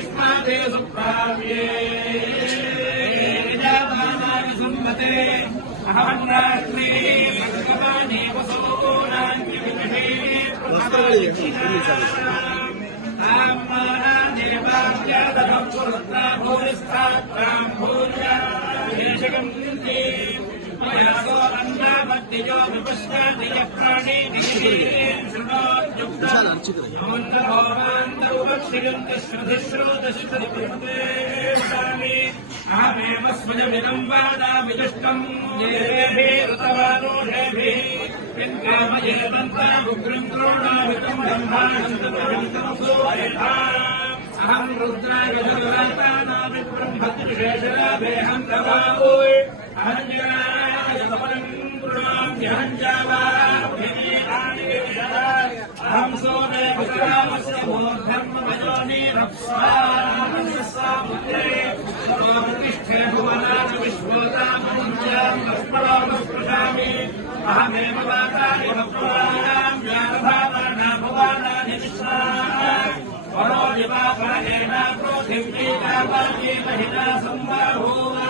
युष्मादे सुप्राव्ये सम्मते अहं राष्ट्रे भगवाने वसोनान्यविमहे आम्माना देवाद्यादहं पुरुत्रा भूरिस्थात्रां भूर्या देशकं निन्दे मयासो अन्नामद्ययो विपश्चाति यप्राणि दिशेन शृणोद्युक्तं योऽन्तभोगान्तरुपक्षियन्तश्रुतिश्रुतश्रुतिपुरुतेष्टामि अहमेव स्वयमिदं वादामिदुष्टं येभिरुतवानोषेभिः पिन्कामयेदन्तामुग्रं क्रोणामितं ब्रह्मानन्दपरिमितं सूर्येधाम् अहं रुद्राय जगदातानामि ब्रह्मदृशेषराभेऽहं दवामोय अहञ्जनाय सफलं कृणाम्यहं जावाभिनेहानि अहं सोमे विश्रामस्य मूर्धर्मभजोनिरप्स्वामुद्रे सर्वप्रतिष्ठे भुवनानि विश्वोदाममुञ्चां लक्ष्मणोपस्पृशामि अहमेव वातानि भक्त्वानां ज्ञानभावना भुवानानि विश्वाः वरो दिवापरेण पृथिव्येतावान्ये महिला संवाभूवा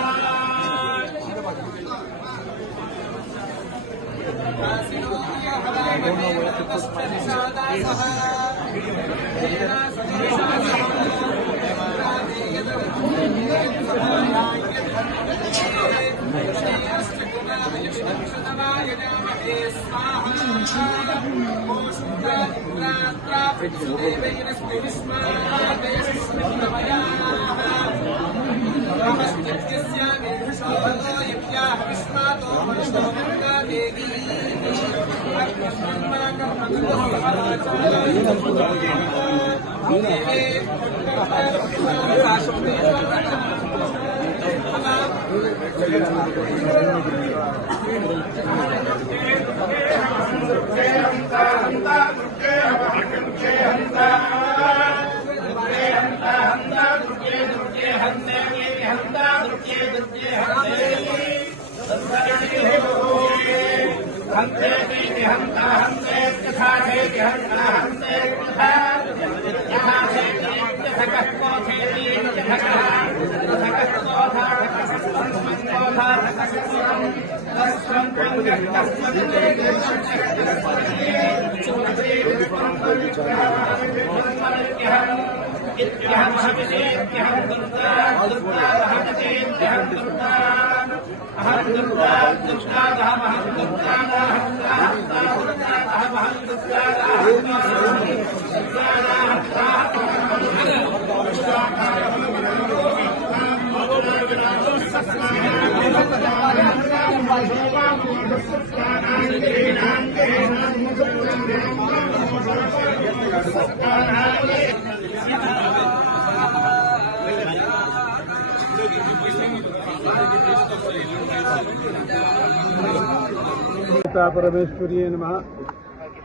परमेश्वर्ये नमः।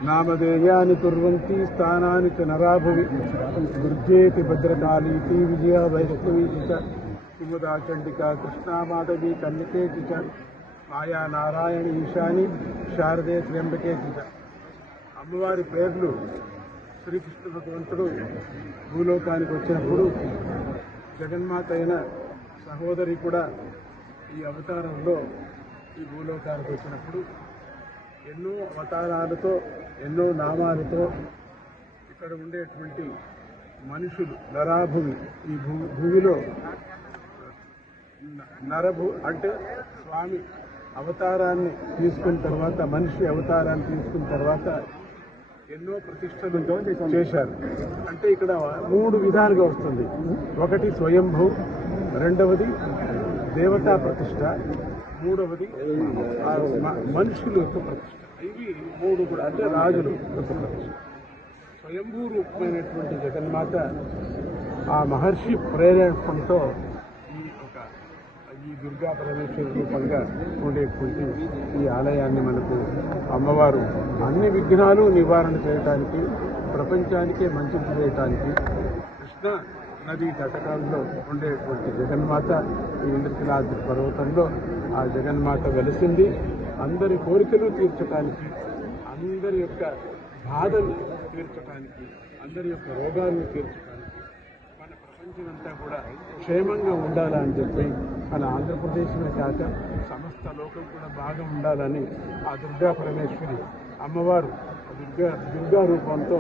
नामधेयानि कुर्वन्ति स्थानानि च नराभुवि दुर्गेति भद्रकालीति विजया वैष्णवी च कुमुदा चण्डिका कृष्णा माधवी कन्यकेति च माया नारायणी ఈశాని శారదే త్ర్యంబకేతి च అమ్మవారి పేర్లు శ్రీకృష్ణ భగవంతుడు భూలోకానికి వచ్చినప్పుడు జగన్మాత అయిన సహోదరి కూడా ఈ అవతారంలో ఈ భూలోకానికి వచ్చినప్పుడు ఎన్నో అవతారాలతో ఎన్నో నామాలతో ఇక్కడ ఉండేటువంటి మనుషులు నరాభూమి ఈ భూమిలో నరభూ అంటే స్వామి అవతారాన్ని తీసుకున్న తర్వాత మనిషి అవతారాన్ని తీసుకున్న తర్వాత ఎన్నో ప్రతిష్టలు చేశారు. అంటే ఇక్కడ 3 విధాలుగా వస్తుంది. ఒకటి స్వయంభూ, రెండవది దేవతా ప్రతిష్ట, మూడవది మనుషుల యొక్క ప్రతిష్ట. ఇవి 3 కూడా అంటే రాజులు యొక్క ప్రతిష్ట. స్వయంభూ రూపమైనటువంటి జగన్మాత ఆ మహర్షి ప్రేరేపణతో ఈ దుర్గా పరమేశ్వరి రూపంగా ఉండేటువంటి ఈ ఆలయాన్ని మనకు అమ్మవారు అన్ని విఘ్నాలు నివారణ చేయడానికి, ప్రపంచానికే మంచి చేయడానికి కృష్ణ నదీ తటకాల్లో ఉండేటువంటి జగన్మాత ఈ ఇంద్రకీలాద్రి పర్వతంలో ఆ జగన్మాత వెలిసింది. అందరి కోరికలు తీర్చడానికి, అందరి యొక్క బాధలు తీర్చడానికి, అందరి యొక్క రోగాలను తీర్చడానికి మన ప్రపంచమంతా కూడా క్షేమంగా ఉండాలని చెప్పి మన ఆంధ్రప్రదేశ్లో కాక సమస్త లోకం కూడా బాగా ఉండాలని ఆ దుర్గా పరమేశ్వరి అమ్మవారు దుర్గా రూపంతో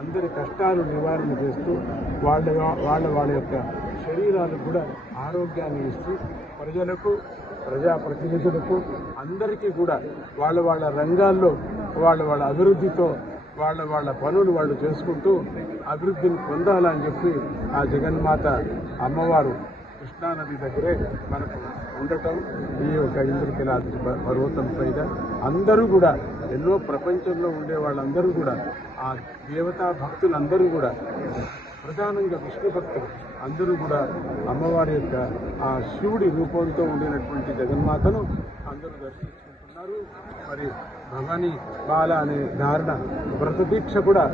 అందరి కష్టాలు నివారణ చేస్తూ వాళ్ళ యొక్క శరీరాలకు కూడా ఆరోగ్యాన్ని ఇస్తూ ప్రజలకు ప్రజాప్రతినిధులకు అందరికీ కూడా వాళ్ళ రంగాల్లో వాళ్ళ అభివృద్ధితో వాళ్ళ పనులు వాళ్ళు చేసుకుంటూ అభివృద్ధిని పొందాలని చెప్పి ఆ జగన్మాత అమ్మవారు కృష్ణానది దగ్గరే మనకు ఉండటం ఈ యొక్క ఇంద్రకీలాద్రి పర్వతం పైన అందరూ కూడా ఎన్నో ప్రపంచంలో ఉండే వాళ్ళందరూ కూడా ఆ దేవతా భక్తులందరూ కూడా ప్రధానంగా విష్ణు భక్తులు అందరూ కూడా అమ్మవారి యొక్క ఆ శివుడి రూపంతో ఉండినటువంటి జగన్మాతను అందరూ దర్శించుకుంటున్నారు. మరి భవానీ బాల అనే ధారణ వ్రత దీక్ష కూడా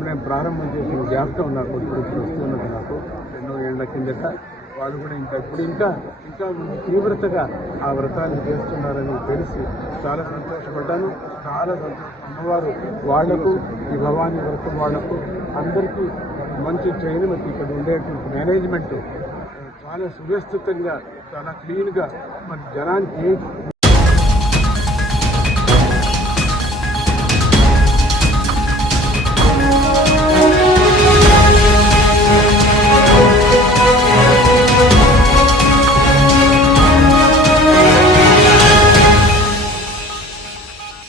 నేను ప్రారంభం చేసిన జ్ఞాపకం నాకు ఇప్పుడు వస్తున్నది నాకు ఎన్నో ఏళ్ల కిందట. వాళ్ళు కూడా ఇంకా తీవ్రతగా ఆ వ్రతాన్ని చేస్తున్నారని తెలిసి చాలా సంతోషపడ్డాను. చాలా సంతోషం. అమ్మవారు వాళ్లకు ఈ భవానీ వ్రతం వాళ్లకు అందరికీ మంచి ట్రైన్ మనకి ఇక్కడ ఉండేటువంటి మేనేజ్మెంట్ చాలా సువ్యస్థితంగా చాలా క్లీన్గా మన జనానికి